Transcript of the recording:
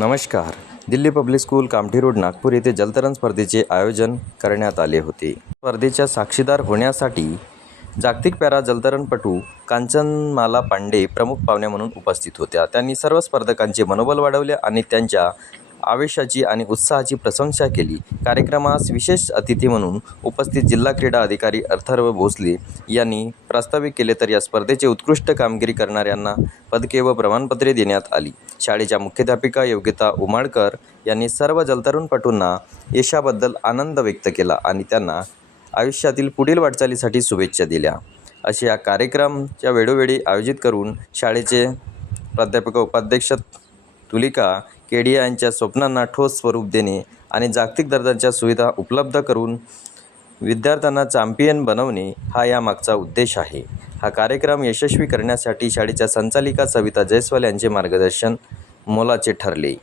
नमस्कार. Delhi public school Kamptee road Nagpur येथे जलतरण स्पर्धेचे आयोजन करण्यात आले होते. स्पर्धेच्या साक्षीदार होण्यासाठी जागतिक पॅरा जलतरणपटू कांचनमाला पांडे प्रमुख पाहुण्या म्हणून उपस्थित होत्या. त्यांनी सर्व स्पर्धकांचे मनोबल वाढवले आणि त्यांच्या आवेशाची आणि उत्साहाची प्रशंसा केली. कार्यक्रमास विशेष अतिथी म्हणून उपस्थित जिल्हा क्रीडा अधिकारी अर्थर्व भोसले यांनी प्रास्ताविक केले तर या स्पर्धेचे उत्कृष्ट कामगिरी करणाऱ्यांना पदके व प्रमाणपत्रे देण्यात आली. शाळेच्या मुख्याध्यापिका योगिता उमाडकर यांनी सर्व जलतरुणपटूंना यशाबद्दल आनंद व्यक्त केला आणि त्यांना आयुष्यातील पुढील वाटचालीसाठी शुभेच्छा दिल्या. असे या कार्यक्रमच्या वेळोवेळी आयोजित करून शाळेचे प्राध्यापक उपाध्यक्ष तुलिका केडिया यांच्या स्वप्नांना ठोस स्वरूप देणे आणि जागतिक दर्जाच्या सुविधा उपलब्ध करून विद्यार्थ्यांना चॅम्पियन बनवणे हा यामागचा उद्देश आहे. हा कार्यक्रम यशस्वी करण्यासाठी शाळेच्या संचालिका सविता जयस्वाल यांचे मार्गदर्शन मोलाचे ठरले.